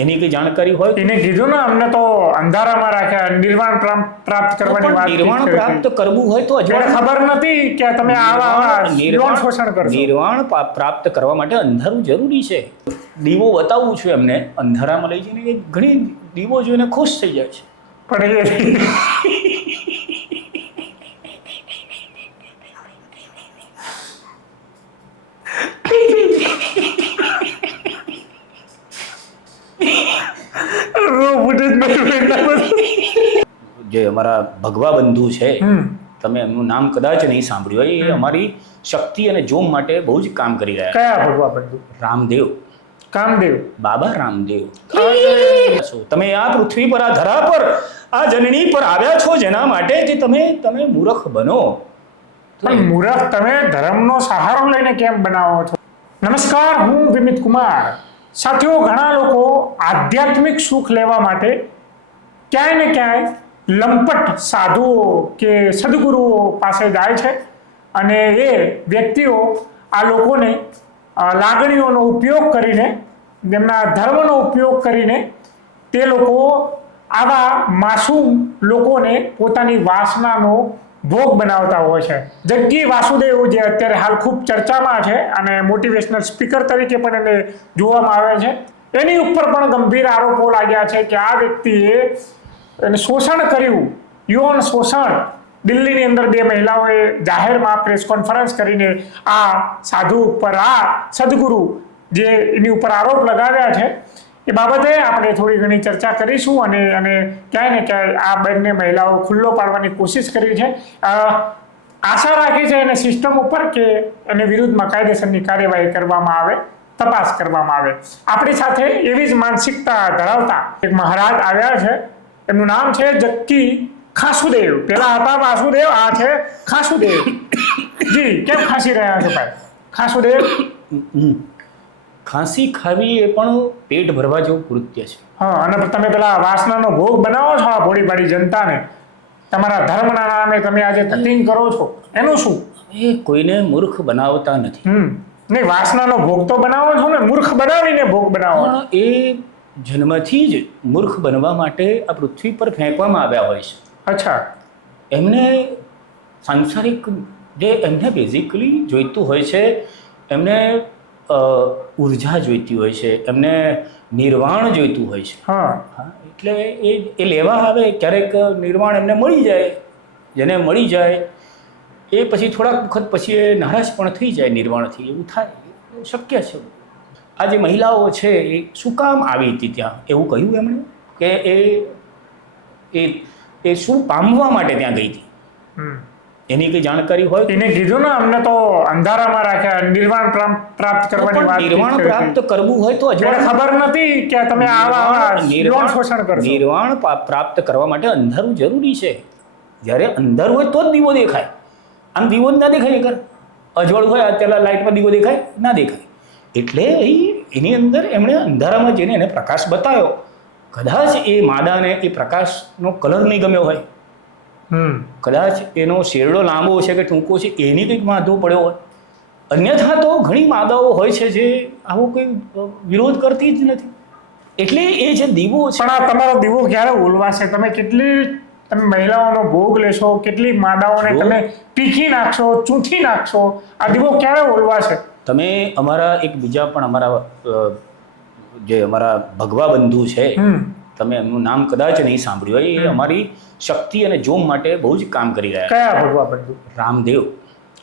એની કઈ જાણકારી હોય? એને કીધું ને અમને તો અંધારામાં રાખ્યા નિર્વાણ પ્રાપ્ત કરવાની વાત નિર્વાણ પ્રાપ્ત કરવું હોય તો અજવાળે ખબર નથી કે તમે આવા આવા નિર્વાણ શોષણ કરો નિર્વાણ પ્રાપ્ત કરવા માટે અંધારું જરૂરી છે. દીવો બતાવવું છું એમને અંધારામાં લઈ જઈને ઘણી દીવો જોઈને ખુશ થઈ જાય છે. પણ એ રોબોટ જ નહીં બેઠા. જે અમારા ભગવા બંધુ છે તમે એમનું નામ કદાચ નહીં સાંભળ્યું હોય એ અમારી શક્તિ અને જોમ માટે બહુ જ કામ કરી રહ્યા કયા ભગવા બંધુ? રામદેવ. કામદેવ. બાબા રામદેવ. તમે આ પૃથ્વી પર આ ધરા પર આ જનની પર આવ્યા છો જેના માટે જે તમે તમે મૂર્ખ બનો. પણ મૂરખ તમે ધર્મનો સહારો લઈને કેમ બનાવો છો? નમસ્કાર હું વિમિત કુમાર. સાથીઓ ઘણા લોકો આધ્યાત્મિક સુખ લેવા માટે ક્યાંય ને ક્યાંય લંપટ સાધુઓ કે સદગુરુઓ પાસે જાય છે અને એ વ્યક્તિઓ આ લોકોને લાગણીઓનો ઉપયોગ કરીને, તેમના ધર્મનો ઉપયોગ કરીને તે લોકો આવા માસૂમ લોકોને પોતાની વાસનાનો ભોગ બનાવતા હોય છે. જગ્ગી વાસુદેવ જે અત્યારે હાલ ખૂબ ચર્ચામાં છે અને મોટિવેશનલ સ્પીકર તરીકે પણ એને જોવામાં આવે છે. એની ઉપર પણ ગંભીર આરોપો લાગ્યા છે કે આ વ્યક્તિએ એને શોષણ કર્યું. યૌન શોષણ. દિલ્હીની અંદર બે મહિલાઓએ જાહેરમાં પ્રેસ કોન્ફરન્સ કરીને આ સાધુ ઉપર, આ સદગુરુ જે એની ઉપર આરોપ લગાવ્યા છે, એ બાબતે આપણે થોડી ઘણી ચર્ચા કરીશું અને અને ક્યાંય ને ક્યાંય આ બંને મહિલાઓ ખુલ્લો પાડવાની કોશિશ કરી છે. આશા રાખી છે એને સિસ્ટમ ઉપર કે એને વિરુદ્ધમાં કાયદેસરની કાર્યવાહી કરવામાં આવે, તપાસ કરવામાં આવે. આપણી સાથે એવી જ માનસિકતા ધરાવતા એક મહારાજ આવ્યા છે. એમનું નામ છે જક્કી ખાસુદેવ. પેલા હતા વાસુદેવ આ છે ખાસુદેવ. જી કેમ ખાસી રહ્યા છો ભાઈ? ખાસુદેવ? ખાંસી ખાવી એ પણ પેટ ભરવા જેવું કૃત્ય છે. હા અને તમે પેલા વાસનાનો ભોગ બનાવો છો આ ભોળી પાડી જનતાને? તમારા ધર્મના નામે તમે આજે કટિંગ કરો છો. એનું શું? એ કોઈને મૂર્ખ બનાવતા નથી. હમ નહીં વાસનાનો ભોગ તો બનાવો છો ને મૂર્ખ બનાવીને ભોગ બનાવો. એ જન્મથી જ મૂર્ખ બનવા માટે આ પૃથ્વી પર ફેંકવામાં આવ્યા હોય છે. અચ્છા. એમને સાંસારિક જે એમને બેઝિકલી જોઈતું હોય છે એમને ઊર્જા જોઈતી હોય છે એમને નિર્વાણ જોઈતું હોય છે. હા. હા એટલે એ એ લેવા આવે ક્યારેક નિર્વાણ એમને મળી જાય જેને મળી જાય એ પછી થોડાક વખત પછી એ નારાજ પણ થઈ જાય નિર્વાણથી એવું થાય શક્ય છે. આ જે મહિલાઓ છે એ શું કામ આવી હતી ત્યાં? એવું કહ્યું એમણે? કે એ એ એ શું પામવા માટે ત્યાં ગઈ હતી? એની કઈ જાણકારી હોય? એને કીધું ને અમને તો અંધારામાં રાખ્યા નિર્વાણ પ્રાપ્ત કરવાની વાત નિર્વાણ પ્રાપ્ત કરવું હોય તો અજવાળે ખબર નથી કે તમે આવા આવા શોષણ કરો નિર્વાણ પ્રાપ્ત કરવા માટે અંધારું જરૂરી છે. જ્યારે અંધાર હોય તો જ દીવો દેખાય. આમ દીવો ના દેખાય નહીંતર. અજવાળું હોય અત્યારે લાઇટમાં દીવો દેખાય? ના દેખાય. એટલે ઈ- એની અંદર એમણે અંધારામાં જઈને એને પ્રકાશ બતાવ્યો. કદાચ એ માદાને એ પ્રકાશનો કલર નહીં ગમ્યો હોય. કદાચ એનો શેરડો લાંબો છે કે ટૂંકો છે એની કંઈક વાંધો પડ્યો હોય. અન્યથા તો ઘણી માદાઓ હોય છે જે આવો કોઈ વિરોધ કરતી જ નથી. એટલે એ જે દીવો છે પણ આ તમારો દીવો ક્યારે ઓલવાશે? તમે કેટલી તમે મહિલાઓનો ભોગ લેશો? કેટલી માદાઓને તમે પીખી નાખશો ચૂંથી નાખશો? આ દીવો ક્યારે ઓલવાશે? તમે અમારા એક બીજા પણ અમારા જે અમારા ભગવા બંધુ છે તમે એમનું નામ કદાચ નહીં સાંભળ્યું હોય એ અમારી શક્તિ અને જોમ માટે બહુ જ કામ કરી રહ્યા કયા ભગવા બંધુ? રામદેવ.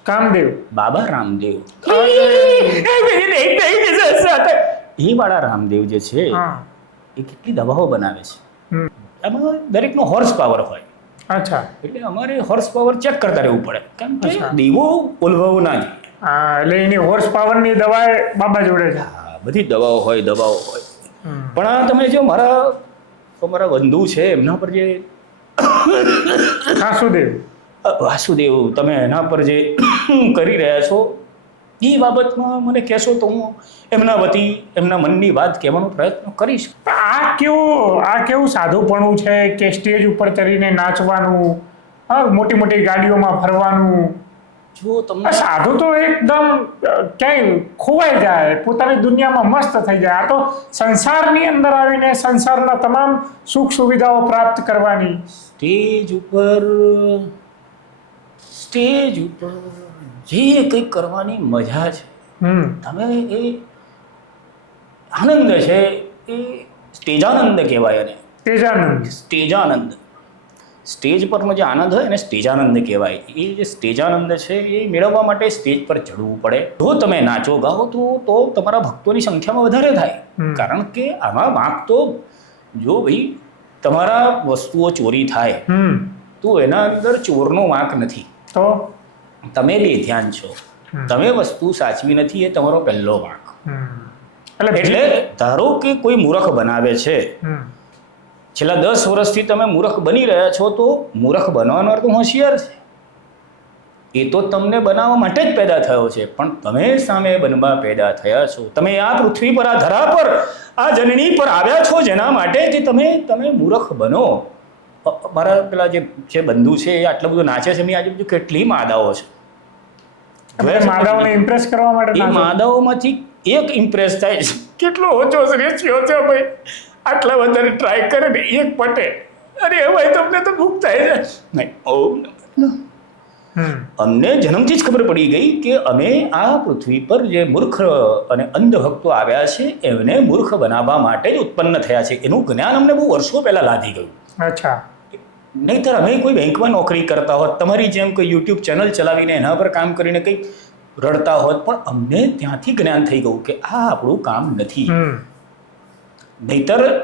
કામદેવ. બાબા રામદેવ. એ વાળા રામદેવ જે છે એ કેટલી દવાઓ બનાવે છે. એમાં દરેકનો હોર્સ પાવર હોય. અચ્છા. એટલે અમારે હોર્સ પાવર ચેક કરતા રહેવું પડે. કારણ કે દેવો દીવો ઓલવાવો ના જોઈએ. હા એટલે એની હોર્સ પાવરની દવા બાબા જોડે છે. હા બધી દવાઓ હોય દવાઓ હોય. પણ આ તમે જો મારા મારા બંધુ છે એમના પર જે ખાસુદેવ અ, વાસુદેવ તમે એના પર જે કરી રહ્યા છો એ બાબતમાં મને કહેશો તો હું એમના વતી એમના મનની વાત કહેવાનો પ્રયત્ન કરીશ. આ કેવું આ કેવું સાધુપણું છે કે સ્ટેજ ઉપર ચડીને નાચવાનું હા મોટી મોટી ગાડીઓમાં ફરવાનું જો તમને સાધુ તો એકદમ ક્યાંય ખોવાઈ જાય પોતાની દુનિયામાં મસ્ત થઈ જાય. આ તો સંસારની અંદર આવીને સંસારના તમામ સુખ સુવિધાઓ પ્રાપ્ત કરવાની. સ્ટેજ ઉપર સ્ટેજ ઉપર જે કંઈક કરવાની મજા છે તમે એ આનંદ છે એ સ્ટેજાનંદ કહેવાય એને. સ્ટેજાનંદ. સ્ટેજાનંદ. સ્ટેજ પરનો જે આનંદ હોય એને સ્ટેજાનંદ કહેવાય. એ જે સ્ટેજાનંદ છે એ મેળવવા માટે સ્ટેજ પર ચડવું પડે. જો તમે નાચો ગાઓ તો તો તમારા ભક્તોની સંખ્યામાં વધારે થાય. કારણ કે આમાં વાંક તો જો ભાઈ તમારા વસ્તુઓ ચોરી થાય તો એના અંદર ચોરનો વાંક નથી. તો? તમે બે ધ્યાન છો તમે વસ્તુ સાચવી નથી એ તમારો પહેલો વાંક. એટલે એટલે ધારો કે કોઈ મૂર્ખ બનાવે છે. છેલ્લા દસ વર્ષથી તમે મૂર્ખ બની રહ્યા છો તો મૂર્ખ બનવાનો અર્થ હોશિયાર છે. એ તો તમને બનાવવા માટે જ પેદા થયો છે પણ તમે સામે બનવા પેદા થયા છો. તમે આ પૃથ્વી પર આ ધરા પર આ જનની પર આવ્યા છો જેના માટે કે તમે તમે મૂર્ખ બનો. મારા પેલા જે છે બંધુ છે એ આટલું બધું નાચે છે એમની આજુબાજુ કેટલી માદાઓ છે. માદાઓને ઇમ્પ્રેસ કરવા માટે માદાઓમાંથી એક ઇમ્પ્રેસ થાય છે. કેટલો ઓછો રેશિયો છે ભાઈ. આટલા વધારે ટ્રાય કરે ને એક પટે. અરે ભાઈ તમને તો દુઃખ થાય છે નહીં. ઓમ અમને જન્મથી જ ખબર પડી ગઈ કે અમે આ પૃથ્વી પર જે મૂર્ખ અને અંધ ભક્તો આવ્યા છે એમને મૂર્ખ બનાવવા માટે જ ઉત્પન્ન થયા છે. એનું જ્ઞાન અમને બહુ વર્ષો પહેલા લાદી ગયું. અચ્છા. નહીંતર અમે કોઈ બેંકમાં નોકરી કરતા હોત તમારી જેમ કોઈ યુટ્યુબ ચેનલ ચલાવીને એના પર કામ કરીને કંઈક રડતા હોત પણ અમને ત્યાંથી જ્ઞાન થઈ ગયું કે આ આપણું કામ નથી. નહીતર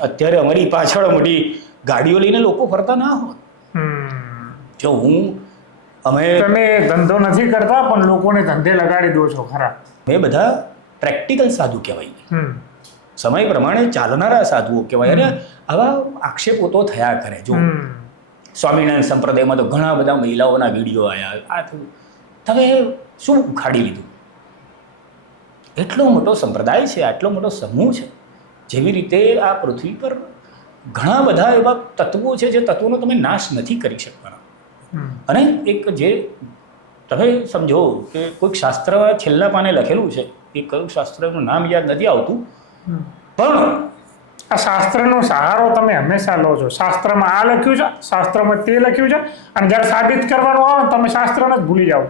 અત્યારે અમારી પાછળ મોટી ગાડીઓ લઈને લોકો ફરતા ના હોત. હમ. જો હું અમે તમે ધંધો નથી કરતા પણ લોકોને ધંધે લગાડી દો છો ખરા. મેં બધા પ્રેક્ટિકલ સાધુ કહેવાય. સમય પ્રમાણે ચાલનારા સાધુઓ કહેવાય. અને આવા આક્ષેપો તો થયા કરે. જો સ્વામિનારાયણ સંપ્રદાયમાં તો ઘણા બધા મહિલાઓના વીડિયો આવ્યા આ થયું તમે શું ઉખાડી લીધું? એટલો મોટો સંપ્રદાય છે આટલો મોટો સમૂહ છે. જેવી રીતે આ પૃથ્વી પર ઘણા બધા એવા તત્વો છે જે તત્વોનો તમે નાશ નથી કરી શકવાના. અને એક જે તમે સમજો કે કોઈક શાસ્ત્ર છેલ્લા પાને લખેલું છે એ કયું શાસ્ત્રનું નામ યાદ નથી આવતું? પણ આ શાસ્ત્રનો સહારો તમે હંમેશા લો છો. શાસ્ત્રમાં આ લખ્યું છે શાસ્ત્રમાં તે લખ્યું છે અને જ્યારે સાબિત કરવાનું આવે તમે શાસ્ત્રને જ ભૂલી જાઓ.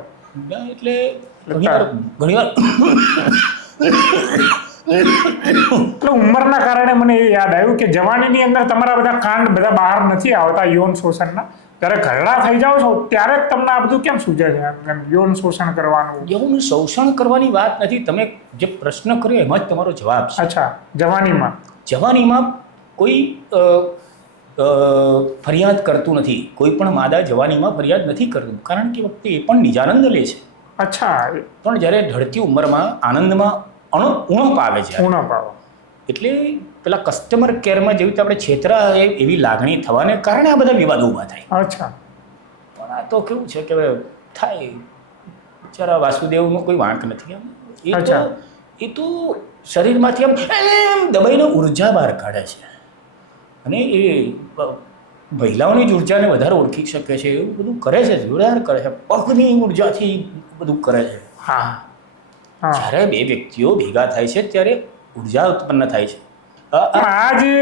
એટલે ઘણીવાર ઘણીવાર એટલે ઉંમરના કારણે મને એ યાદ આવ્યું કે જવાનીની અંદર તમારા બધા કાંડ બધા બહાર નથી આવતા યૌન શોષણના. જ્યારે ઘરડા થઈ જાઓ છો ત્યારે જ તમને આ બધું કેમ સૂજે છે? યૌન શોષણ કરવાનું. યૌન શોષણ કરવાની વાત નથી. તમે જે પ્રશ્ન કર્યો એમાં જ તમારો જવાબ છે. અચ્છા જવાનીમાં. જવાનીમાં કોઈ ફરિયાદ કરતું નથી. કોઈ પણ માદા જવાનીમાં ફરિયાદ નથી કરતું. કારણ કે વખતે એ પણ નિજાનંદ લે છે. અચ્છા પણ જ્યારે ઢળતી ઉંમરમાં આનંદમાં અણુ ઉણપ આવે છે. ઉણપ આવે. એટલે પેલા કસ્ટમર કેરમાં જેવી રીતે આપણે છેતરા એવી લાગણી થવાને કારણે આ બધા વિવાદો ઊભા થાય. અચ્છા. પણ આ તો કેવું છે કે થાય. બિચારા વાસુદેવનો કોઈ વાંક નથી એમ. એ તો અચ્છા. એ તો શરીરમાંથી આમ એમ દબાઈને ઊર્જા બહાર કાઢે છે. અને એ મહિલાઓની જ ઉર્જાને વધારે ઓળખી શકે છે. એવું બધું કરે છે જોરદાર કરે છે. પગની ઉર્જાથી બધું કરે છે. હા. જ્યારે બે વ્યક્તિઓ ભેગા થાય છે ત્યારે ઊર્જા ઉત્પન્ન થાય છે. આ જે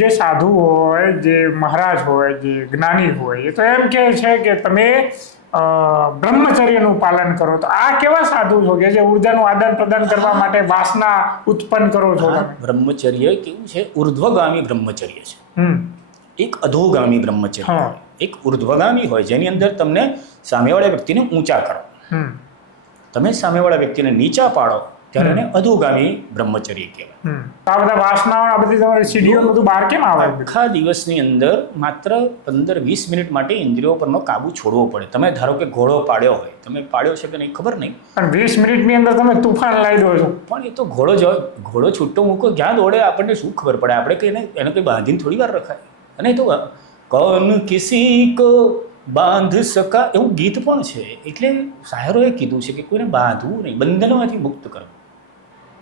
જે સાધુ હોય જે મહારાજ હોય જે જ્ઞાની હોય એ તો એમ કહે છે કે તમે બ્રહ્મચર્યનું પાલન કરો. તો આ કેવા સાધુ છો કે જે ઉર્જાનું આદાન પ્રદાન કરવા માટે વાસના ઉત્પન્ન કરો છો બ્રહ્મચર્ય કેવું છે? ઉર્ધ્વગામી બ્રહ્મચર્ય છે. એક અધોગામી બ્રહ્મચર્ય. એક ઉર્ધ્વગામી હોય જેની અંદર તમને સામેવાળા વ્યક્તિને ઊંચા કરો. તમે સામેવાળા વ્યક્તિને નીચા પાડો ત્યારે એને અધોગામી બ્રહ્મચર્ય કહેવાય. આ બધા વાસનાઓ આ બધી તમારી સીડીઓ બધું બહાર કેમ આવે? આખા દિવસની અંદર માત્ર પંદર વીસ મિનિટ માટે ઇન્દ્રિયો પરનો કાબુ છોડવો પડે. તમે ધારો કે ઘોડો પાડ્યો હોય તમે પાડ્યો છે કે નહીં ખબર નહીં. પણ વીસ મિનિટની અંદર તમે તુફાન લાવી દો છો. પણ એ તો ઘોડો જ ઘોડો છૂટો મૂકો ક્યાં દોડે આપણને શું ખબર પડે? આપણે કંઈ એને એને કંઈ બાંધીને થોડી વાર રખાય. અને એ તો કોણ કિસી કો બાંધ સકા એવું ગીત પણ છે. એટલે શાયરોએ કીધું છે કે કોઈને બાંધવું નહીં બંધનમાંથી મુક્ત કરવું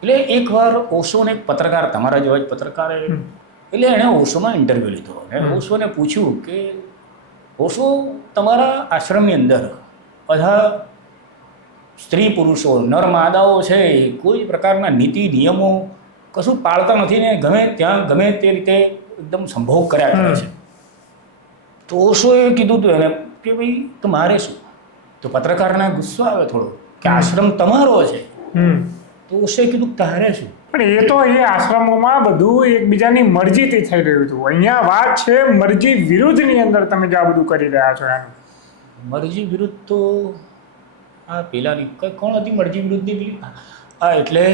એટલે એકવાર ઓશોને એક પત્રકાર તમારા જેવા જ પત્રકારે એટલે એણે ઓશોમાં ઇન્ટરવ્યૂ લીધો. અને ઓશોને પૂછ્યું કે ઓશો તમારા આશ્રમની અંદર બધા સ્ત્રી પુરુષો નર માદાઓ છે કોઈ પ્રકારના નીતિ નિયમો કશું પાળતા નથી ને ગમે ત્યાં ગમે તે રીતે એકદમ સંભોગ કર્યા કરે છે. તો ઓશોએ કીધું હતું એને? કે ભાઈ તમારે શું? તો પત્રકારને ગુસ્સો આવે થોડો કે આશ્રમ તમારો છે. હમ. તો ઓશોએ કીધું તારે શું? પણ એ તો એ આશ્રમોમાં બધું એકબીજાની મરજીથી થઈ રહ્યું હતું. અહીંયા વાત છે મરજી વિરુદ્ધની અંદર તમે જે આ બધું કરી રહ્યા છો એમ. મરજી વિરુદ્ધ તો આ પેલાની કઈ કોણ હતી મરજી વિરુદ્ધની પેલી? હા એટલે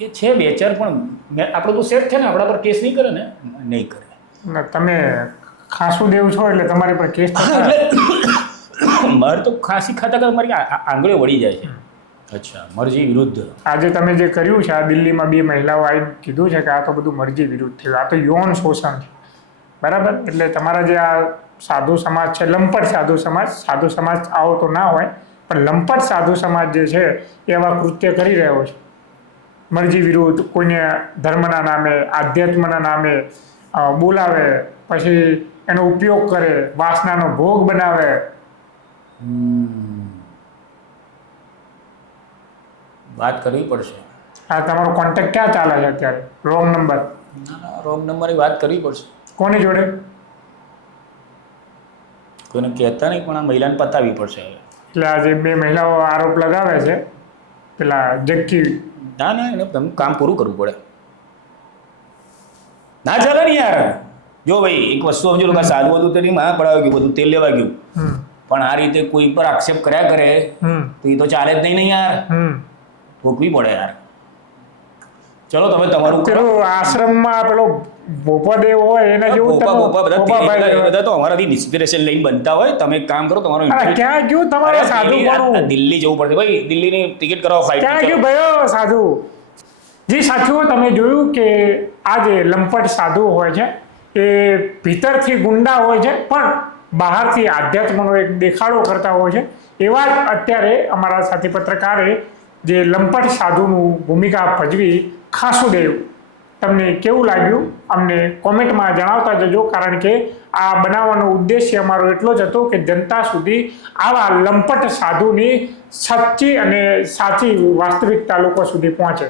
એ છે બે ચાર પણ મેં આપણો તો સેટ છે ને આપણા પર કેસ નહીં કરે ને? નહીં કરે. તમે ખાસું દેવ છો એટલે તમારી પર કેસ મારે તો ખાંસી ખાતા કરતા મારી આંગળીઓ વળી જાય છે. અચ્છા મરજી વિરુદ્ધ. આજે તમે જે કર્યું છે આ દિલ્હીમાં બે મહિલાઓ આવી કીધું છે કે આ તો બધું મરજી વિરુદ્ધ થયું. આ તો યૌન શોષણ છે. બરાબર? એટલે તમારા જે આ સાધુ સમાજ છે લંપટ સાધુ સમાજ સાધુ સમાજ આવો તો ના હોય પણ લંપટ સાધુ સમાજ જે છે એ આવા કૃત્ય કરી રહ્યો છે. મરજી વિરુદ્ધ કોઈને ધર્મના નામે આધ્યાત્મના નામે બોલાવે પછી એનો ઉપયોગ કરે વાસનાનો ભોગ બનાવે. વાત કરવી પડશે. આ તમારો કોન્ટેક્ટ ક્યાં ચાલે છે અત્યારે? રોંગ નંબર રોંગ નંબરની વાત કરવી પડશે. કોની જોડે? કોઈને કહેતા નહીં પણ આ મહિલાને પતાવવી પડશે હવે. એટલે આ જે બે મહિલાઓ આરોપ લગાવે છે પેલા જક્કી ના ના એને કામ પૂરું કરવું પડે. ના ચાલે ને યાર. જો ભાઈ એક વસ્તુ સમજો કે સાદું હતું તેની માં પડાવી ગયું બધું તેલ લેવા ગયું. પણ આ રીતે કોઈ પર આક્ષેપ કર્યા કરે તો એ તો ચાલે જ નહીં ને યાર. ભોગવી પડે યાર. ચલો તમે તમારું કરો. આશ્રમમાં પેલો ભોપાદેવ હોય એના જેવું ભોપા ભોપા બધા બધા તો અમારાથી ઇન્સ્પિરેશન લઈને બનતા હોય. તમે એક કામ કરો તમારો ક્યાં ગયું તમારે સાધુ દિલ્હી- પણ જવું પડશે. ભાઈ દિલ્હીની ટિકિટ કરાવો ક્યાં ગયું ભાઈઓ સાધુ? જી સાથીઓ તમે જોયું કે આ જે લંપટ સાધુ હોય છે? એ ભીતરથી ગુંડા હોય છે, પણ બહારથી આધ્યાત્મનો એક દેખાડો કરતા હોય છે. એવા જ અત્યારે અમારા સાથી પત્રકારે જે લંપટ સાધુનું ભૂમિકા ભજવી ખાસુદેવ, તમને કેવું લાગ્યું? અમને કોમેન્ટમાં જણાવતા જજો, કારણ કે આ બનાવવાનો ઉદ્દેશ્ય અમારો એટલો જ હતો કે જનતા સુધી આવા લંપટ સાધુની સચ્ચી અને સાચી વાસ્તવિકતા લોકો સુધી પહોંચે.